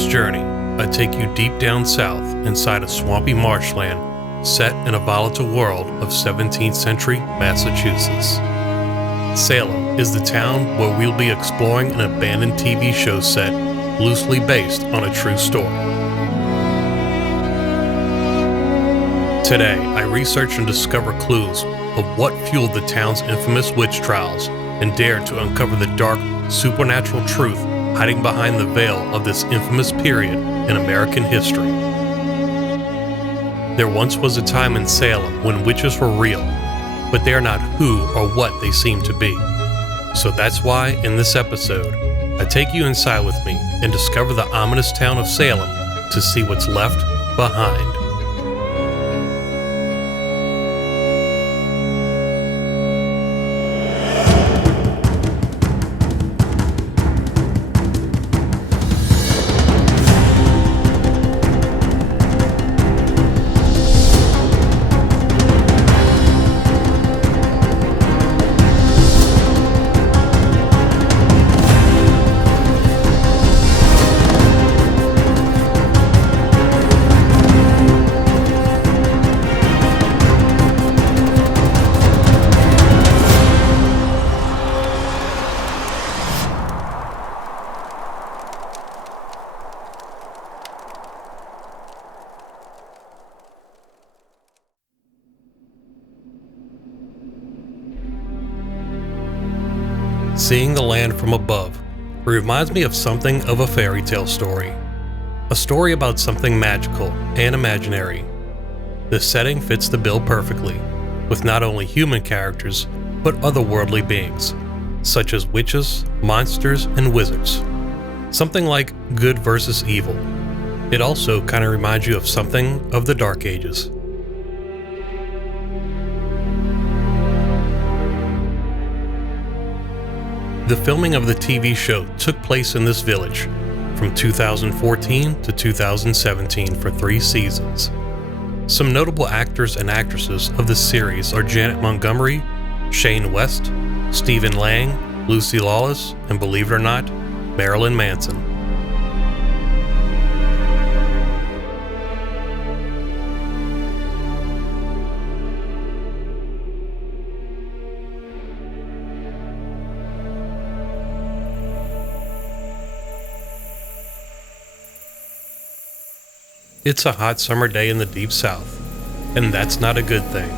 this journey, I take you deep down south inside a swampy marshland set in a volatile world of 17th century Massachusetts. Salem is the town where we'll be exploring an abandoned TV show set loosely based on a true story. Today, I research and discover clues of what fueled the town's infamous witch trials and dare to uncover the dark, supernatural truth hiding behind the veil of this infamous period in American history. There once was a time in Salem when witches were real, but they are not who or what they seem to be. So that's why, in this episode, I take you inside with me and discover the ominous town of Salem to see what's left behind. Seeing the land from above reminds me of something of a fairy tale story. A story about something magical and imaginary. The setting fits the bill perfectly, with not only human characters, but otherworldly beings, such as witches, monsters, and wizards. Something like good versus evil. It also kind of reminds you of something of the Dark Ages. The filming of the TV show took place in this village from 2014 to 2017 for 3 seasons. Some notable actors and actresses of the series are Janet Montgomery, Shane West, Stephen Lang, Lucy Lawless, and believe it or not, Marilyn Manson. It's a hot summer day in the deep south, and that's not a good thing.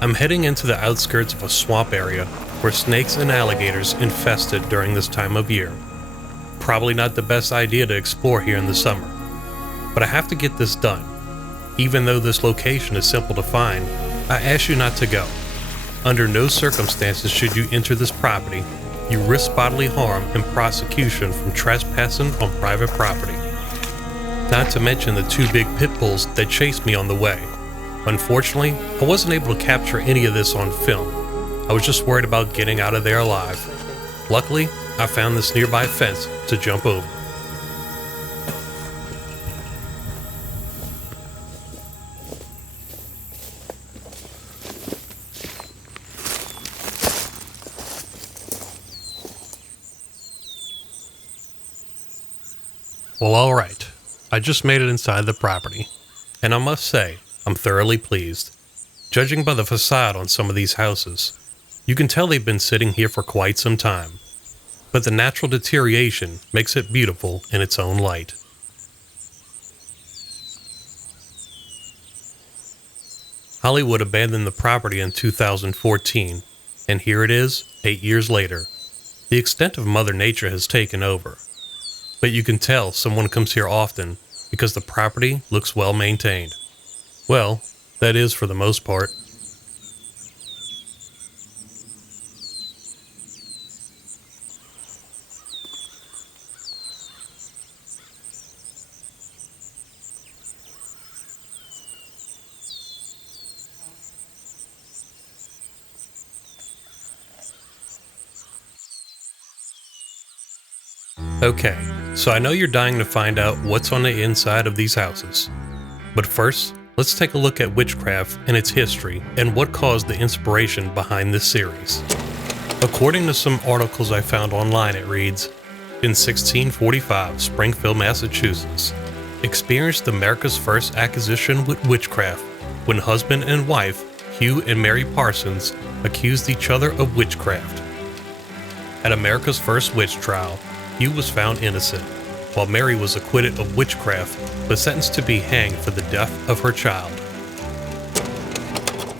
I'm heading into the outskirts of a swamp area where snakes and alligators infested during this time of year. Probably not the best idea to explore here in the summer, but I have to get this done. Even though this location is simple to find, I ask you not to go. Under no circumstances should you enter this property. You risk bodily harm and prosecution from trespassing on private property. Not to mention the 2 big pit bulls that chased me on the way. Unfortunately, I wasn't able to capture any of this on film. I was just worried about getting out of there alive. Luckily, I found this nearby fence to jump over. Well, alright. I just made it inside the property, and I must say, I'm thoroughly pleased. Judging by the facade on some of these houses, you can tell they've been sitting here for quite some time, but the natural deterioration makes it beautiful in its own light. Hollywood abandoned the property in 2014, and here it is, 8 years later. The extent of Mother Nature has taken over. But you can tell someone comes here often because the property looks well maintained. Well, that is for the most part. Okay, so I know you're dying to find out what's on the inside of these houses. But first, let's take a look at witchcraft and its history and what caused the inspiration behind this series. According to some articles I found online, it reads, In 1645, Springfield, Massachusetts, experienced America's first accusation with witchcraft when husband and wife, Hugh and Mary Parsons, accused each other of witchcraft. At America's first witch trial, Hugh was found innocent, while Mary was acquitted of witchcraft but sentenced to be hanged for the death of her child.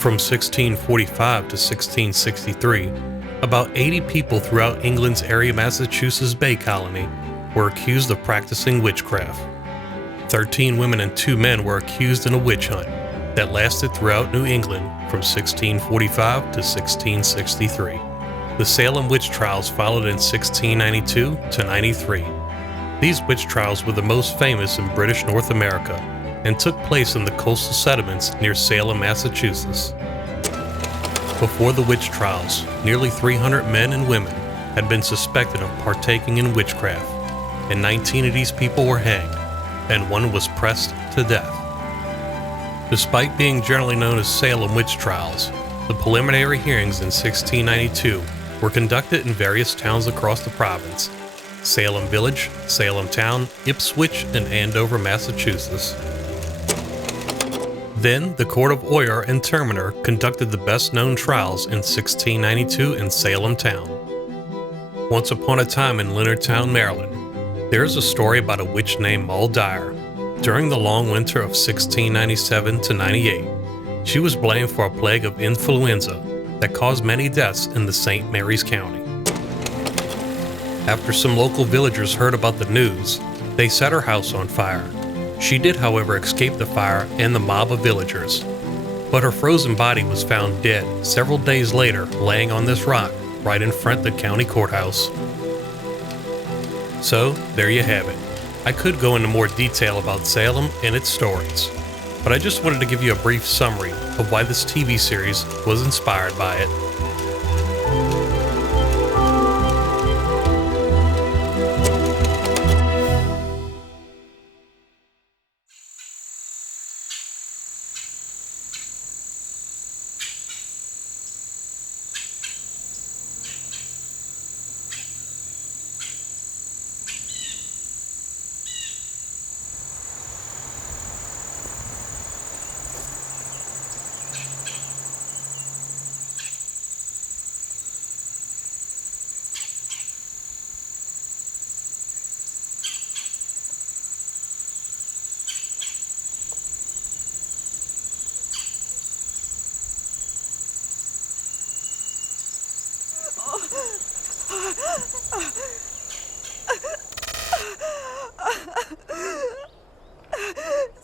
From 1645 to 1663, about 80 people throughout England's area Massachusetts Bay Colony were accused of practicing witchcraft. 13 women and 2 men were accused in a witch hunt that lasted throughout New England from 1645 to 1663. The Salem witch trials followed in 1692 to 93. These witch trials were the most famous in British North America and took place in the coastal settlements near Salem, Massachusetts. Before the witch trials, nearly 300 men and women had been suspected of partaking in witchcraft, and 19 of these people were hanged, and 1 was pressed to death. Despite being generally known as Salem witch trials, the preliminary hearings in 1692 were conducted in various towns across the province: Salem Village, Salem Town, Ipswich, and Andover, Massachusetts. Then, the Court of Oyer and Terminer conducted the best-known trials in 1692 in Salem Town. Once upon a time in Leonardtown, Maryland, there is a story about a witch named Moll Dyer. During the long winter of 1697 to 98, she was blamed for a plague of influenza that caused many deaths in the St. Mary's County. After some local villagers heard about the news, they set her house on fire. She did, however, escape the fire and the mob of villagers, but her frozen body was found dead several days later, laying on this rock right in front of the county courthouse. So, there you have it. I could go into more detail about Salem and its stories, but I just wanted to give you a brief summary of why this TV series was inspired by it.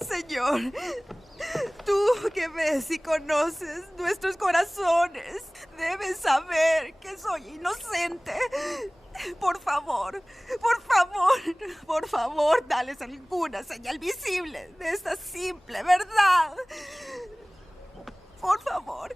Señor, tú que ves y conoces nuestros corazones, debes saber que soy inocente. Por favor, por favor, dales alguna señal visible de esta simple verdad. Por favor.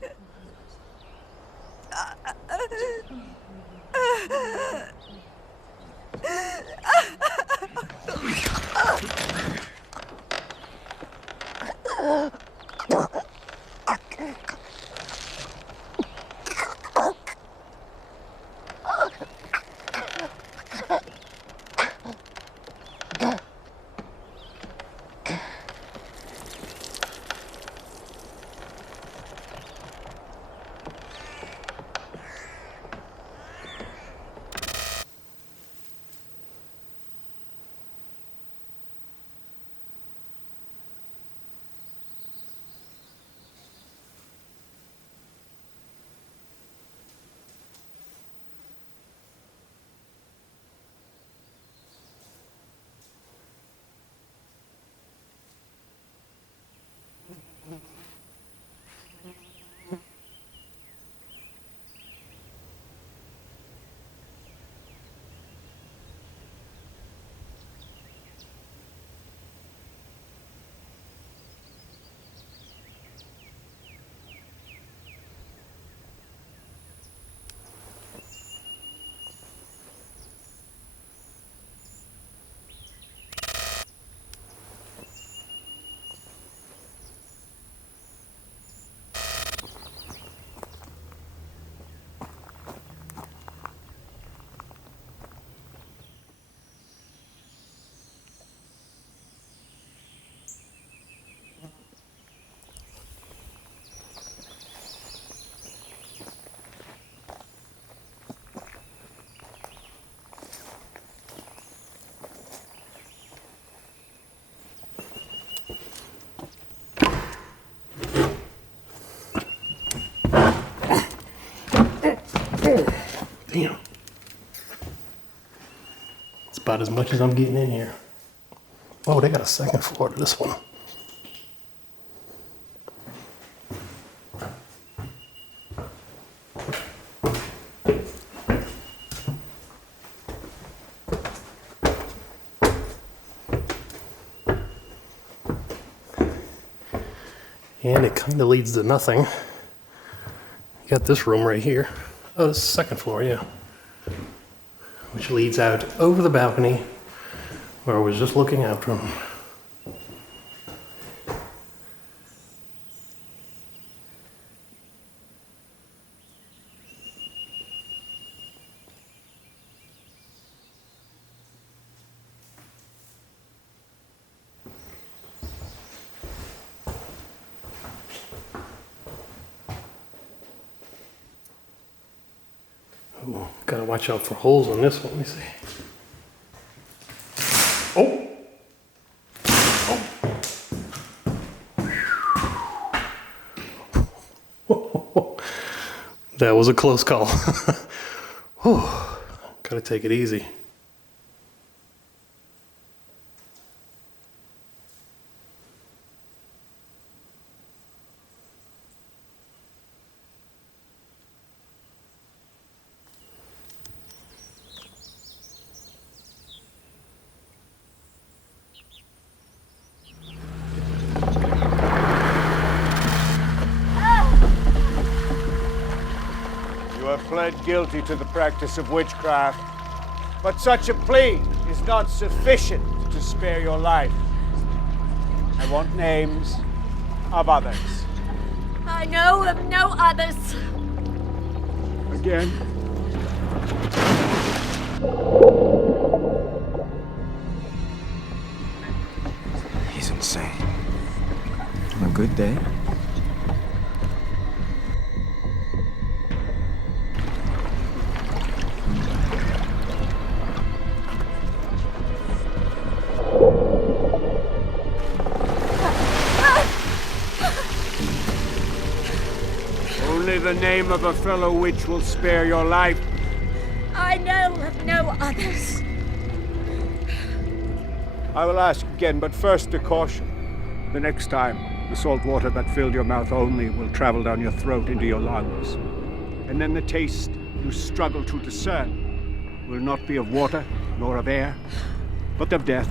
about as much as I'm getting in here. Oh, they got a second floor to this one. And it kind of leads to nothing. You got this room right here. Oh, this is the second floor, yeah. Which leads out over the balcony where I was just looking out from. Ooh, gotta watch out for holes on this one. Let me see. Oh! Oh! That was a close call. Whew. Gotta take it easy. Pled guilty to the practice of witchcraft, but such a plea is not sufficient to spare your life. I want names of others. I know of no others. Again? He's insane. On a good day? Only the name of a fellow witch will spare your life. I know of no others. I will ask again, but first a caution. The next time, the salt water that filled your mouth only will travel down your throat into your lungs. And then the taste you struggle to discern will not be of water, nor of air, but of death.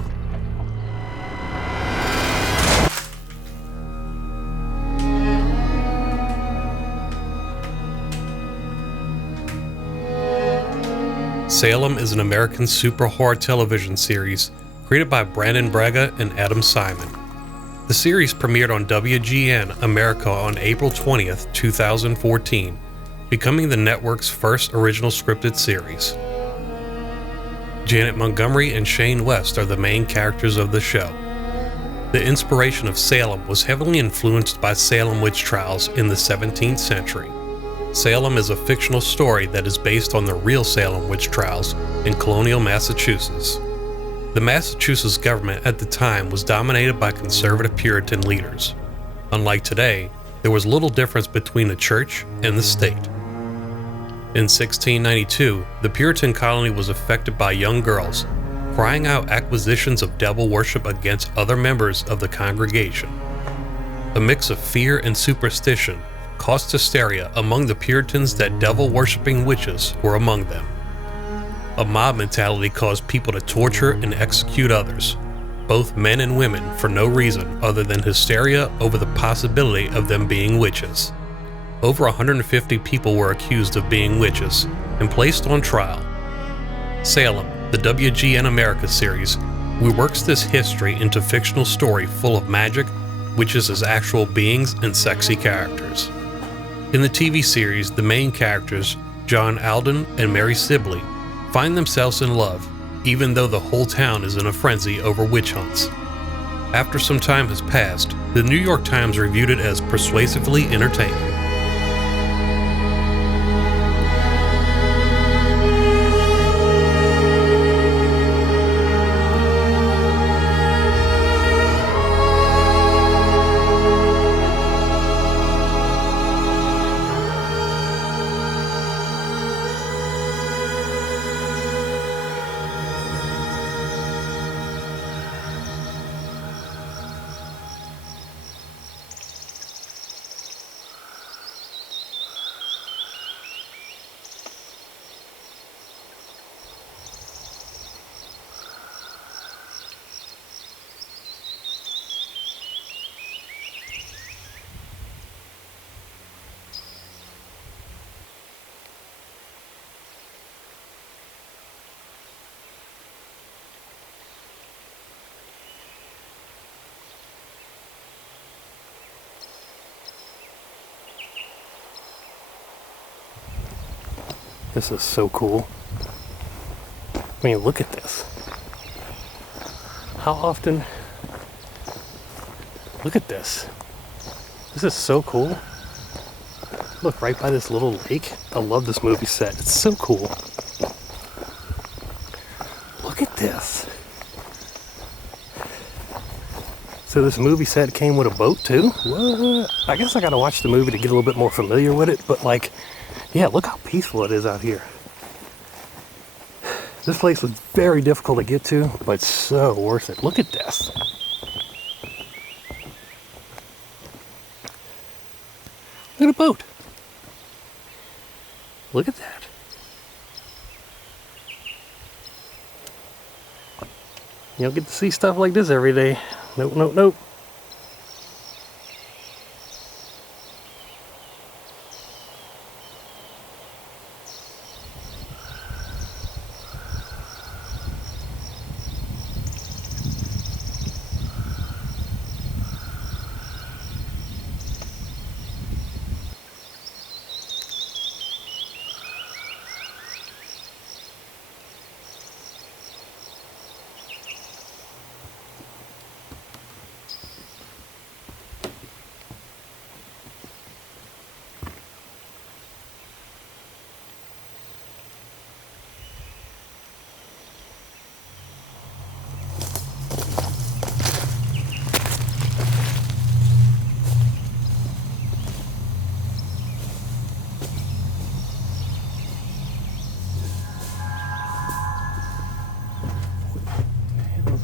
Salem is an American super horror television series created by Brandon Braga and Adam Simon. The series premiered on WGN America on April 20th, 2014, becoming the network's first original scripted series. Janet Montgomery and Shane West are the main characters of the show. The inspiration of Salem was heavily influenced by Salem witch trials in the 17th century. Salem is a fictional story that is based on the real Salem witch trials in colonial Massachusetts. The Massachusetts government at the time was dominated by conservative Puritan leaders. Unlike today, there was little difference between the church and the state. In 1692, the Puritan colony was affected by young girls crying out accusations of devil worship against other members of the congregation. A mix of fear and superstition caused hysteria among the Puritans that devil-worshipping witches were among them. A mob mentality caused people to torture and execute others, both men and women, for no reason other than hysteria over the possibility of them being witches. Over 150 people were accused of being witches and placed on trial. Salem, the WGN America series, reworks this history into a fictional story full of magic, witches as actual beings, and sexy characters. In the TV series, the main characters, John Alden and Mary Sibley, find themselves in love, even though the whole town is in a frenzy over witch hunts. After some time has passed, the New York Times reviewed it as persuasively entertaining. This is so cool. I mean, look at this. How often... Look at this. This is so cool. Look, right by this little lake. I love this movie set. It's so cool. Look at this. So this movie set came with a boat too? What? I guess I gotta watch the movie to get a little bit more familiar with it, but like, yeah, look how peaceful it is out here. This place was very difficult to get to, but so worth it. Look at this. Look at the boat. Look at that. You don't get to see stuff like this every day. Nope, nope, nope.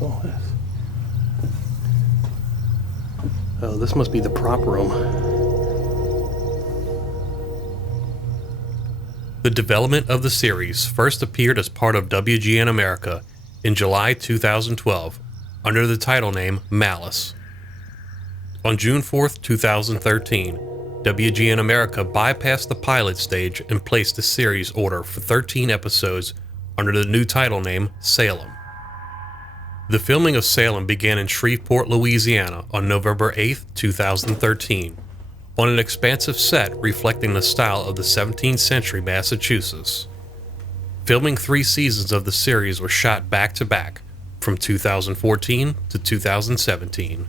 All this. Oh, this must be the prop room. The development of the series first appeared as part of WGN America in July 2012 under the title name Malice. On June 4th, 2013, WGN America bypassed the pilot stage and placed the series order for 13 episodes under the new title name Salem. The filming of Salem began in Shreveport, Louisiana on November 8, 2013, on an expansive set reflecting the style of the 17th century Massachusetts. Filming 3 seasons of the series was shot back-to-back from 2014 to 2017.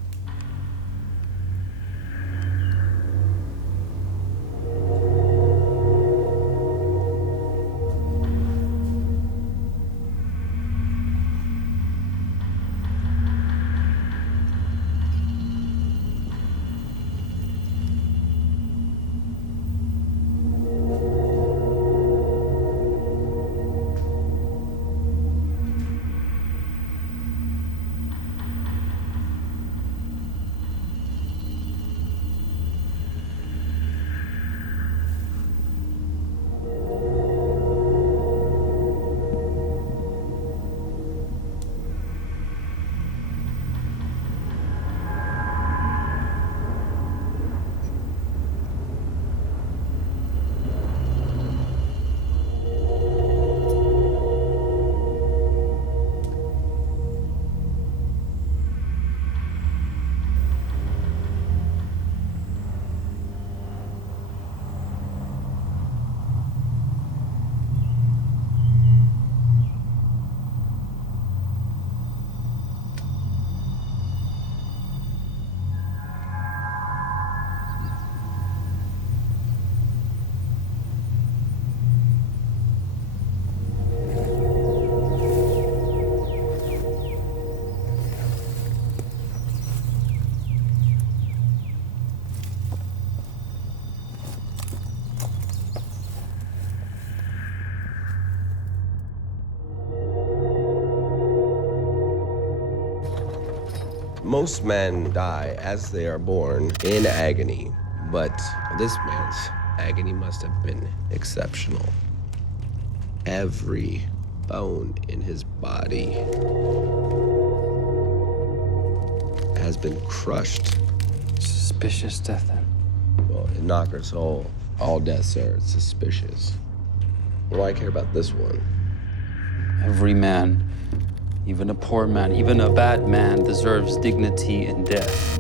Most men die as they are born in agony, but this man's agony must have been exceptional. Every bone in his body has been crushed. Suspicious death, then? Well, in Knocker's Hole, all deaths are suspicious. What do I care about this one? Every man, even a poor man, even a bad man, deserves dignity in death.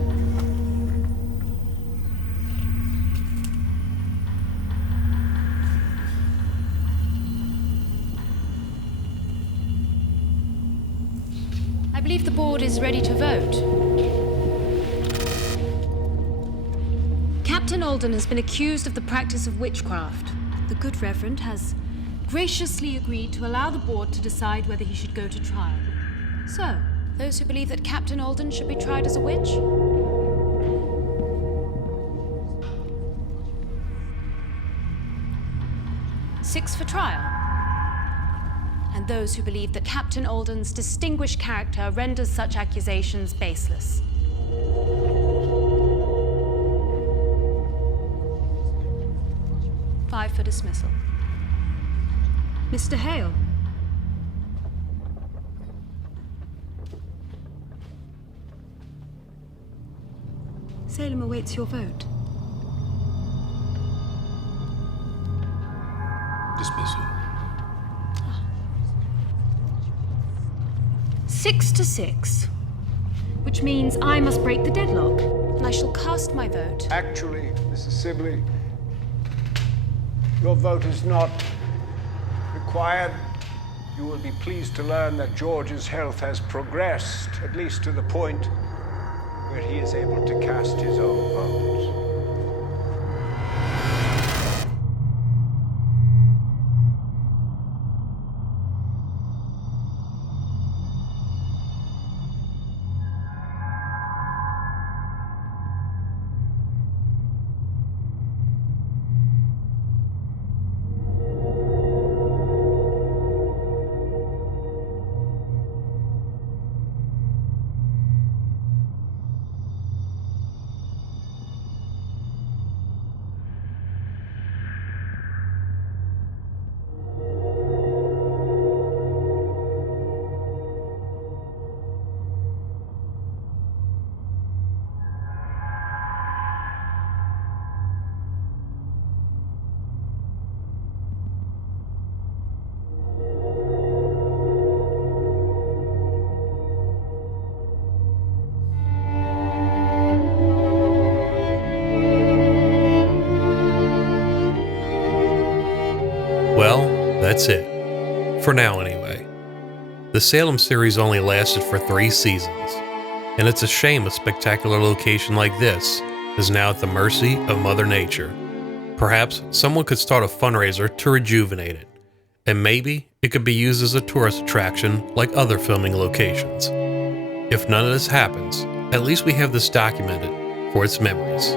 believe the board is ready to vote. Captain Alden has been accused of the practice of witchcraft. The good Reverend has graciously agreed to allow the board to decide whether he should go to trial. So, those who believe that Captain Alden should be tried as a witch? Six for trial. And those who believe that Captain Alden's distinguished character renders such accusations baseless. Five for dismissal. Mr. Hale. Salem awaits your vote. Dismissal. 6 to 6. Which means I must break the deadlock. And I shall cast my vote. Actually, Mrs. Sibley, your vote is not required. You will be pleased to learn that George's health has progressed, at least to the point where he is able to cast his own vote. Well, that's it. For now, anyway. The Salem series only lasted for 3 seasons, and it's a shame a spectacular location like this is now at the mercy of Mother Nature. Perhaps someone could start a fundraiser to rejuvenate it, and maybe it could be used as a tourist attraction like other filming locations. If none of this happens, at least we have this documented for its memories.